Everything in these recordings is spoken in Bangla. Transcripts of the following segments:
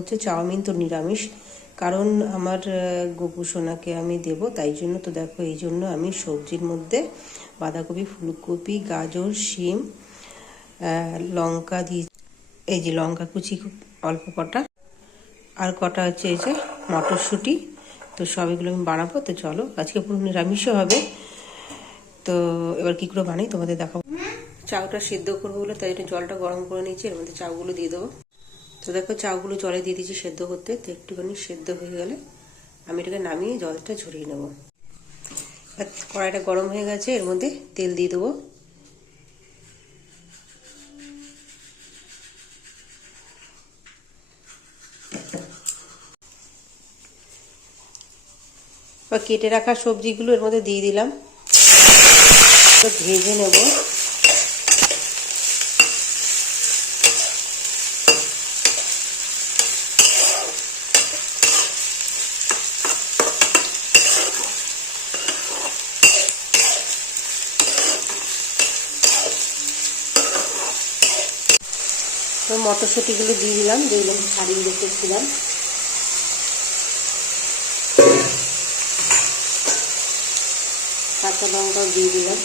হচ্ছে চাউমিন তো নিরামিষ কারণ আমার গোপু সোনাকে আমি দেব তাই জন্য তো দেখো এই জন্য আমি সবজির মধ্যে বাঁধাকপি ফুলকপি গাজর শিম লঙ্কা দিয়ে এই যে লঙ্কা কুচি খুব অল্প কটা আর কটা হচ্ছে এই যে মটরশুঁটি তো সব এগুলো আমি বানাবো তো চলো আজকে পুরো নিরামিষও হবে। তো এবার কী করে বানাই তোমাদের দেখাবো। চাউটা সিদ্ধ করব বলে তাই জন্য জলটা গরম করে নিয়েছি এর মধ্যে চাউগুলো দিয়ে দেবো। তো দেখো চাউগুলো জলে দিয়ে দিয়েছি সেদ্ধ করতে। তো একটুখানি সেদ্ধ হয়ে গেলে আমি এটাকে নামিয়ে জলটা ঝরিয়ে নেব। কড়াইটা গরম হয়ে গেছে, এর মধ্যে তেল দিয়ে দেবো। কেটে রাখা সবজিগুলো এর মধ্যে দিয়ে দিলাম। ভেজে নেব। মটরশুঁটিগুলো দিয়ে দিলাম যেগুলো ছাড়িয়ে রেখেছিলাম। কাঁচা লঙ্কাও দিয়ে দিলাম।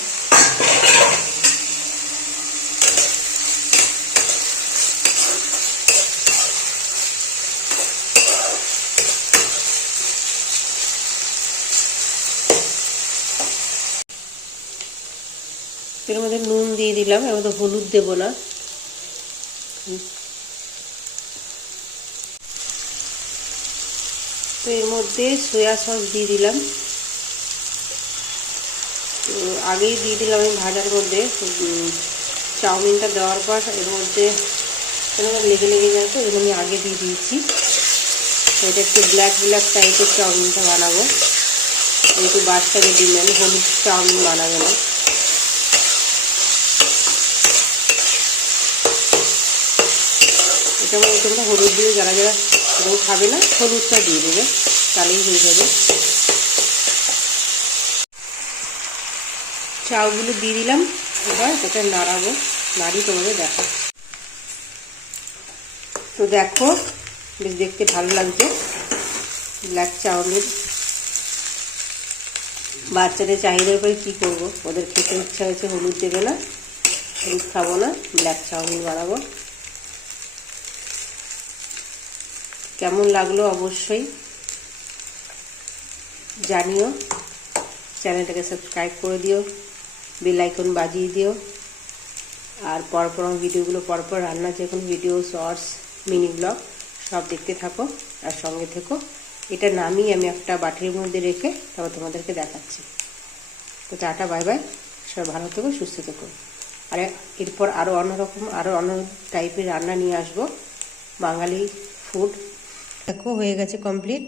এর মধ্যে নুন দিয়ে দিলাম, এর মধ্যে হলুদ দেবো না। তো এর মধ্যে সয়া সস দিয়ে দিলাম। তো আগেই দিয়ে দিলাম আমি ভাজার মধ্যে। উম, চাউমিনটা দেওয়ার পর এর মধ্যে লেগে লেগে যায় তো এগুলো আমি আগে দিয়ে দিয়েছি। এটা একটু ব্ল্যাক ব্ল্যাক টাইপের চাউমিনটা বানাবো। যেহেতু বাচ্চাদের ডিমান্ড হলুদ চাউমিন বানাবে না এটা তোমরা হলুদ দিয়ে যারা যারা এরকম খাবে না, হলুদটা দিয়ে দেবে, তাহলেই হয়ে যাবে। চাউগুলো দিয়ে দিলাম, এবার এটা নাড়াবো নাড়ি তোমাদের দেখো তো দেখো, বেশ দেখতে ভালো লাগছে, ব্ল্যাক চাউমিন বাচ্চাদের চাহিদার উপরে কী করব? ওদের খেতে ইচ্ছা হয়েছে হলুদ দেবে না, হলুদ খাব না, ব্ল্যাক চাউমিন বানাবো। কেমন লাগল অবশ্যই জানিও। চ্যানেলটাকে সাবস্ক্রাইব করে দিও, বেল বাজিয়ে দিও। আর পরপর ভিডিওগুলো পরপর রান্না যে কোনো ভিডিও শর্টস মিনি ব্লগ সব দেখতে থাকো আর সঙ্গে থেকো। এটা নামিয়ে আমি একটা বাটির মধ্যে রেখে তারপর তোমাদেরকে দেখাচ্ছি। তো টাটা, বাই বাই। সবাই ভালো থেকো, সুস্থ থেকো। আর, এরপর আরও অন্যরকম আরও অন্য টাইপের রান্না নিয়ে আসব। বাঙালি ফুড দেখো হয়ে গেছে কমপ্লিট